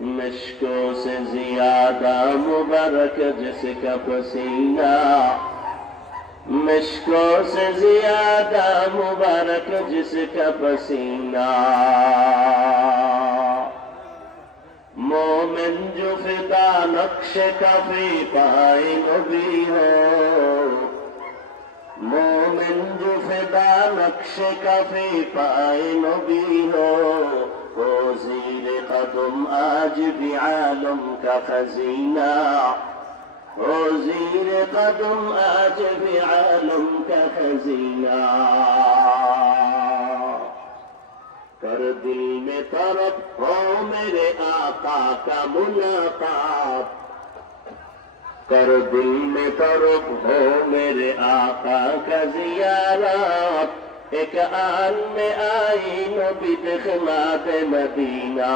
मिश्कों से ज्यादा मुबारक जिसका पसीना, मिश्कों से ज्यादा मुबारक जिसका पसीना। मोमिन जो फिदा नक्श कफी पाए नबी हो, मोमिन जो फिदा नक्श कफी पाए नबी हो, वो ज़ीर कदम आज भी आलम का खजीना, वो ज़ीर कदम आज भी आलम का खजीना। कर दिल में तरफ हो मेरे आका का मुलाकात, कर दिल में तरफ हो मेरे आका का ज़ियारत। एक आन में आई नबी खिदमत मदीना।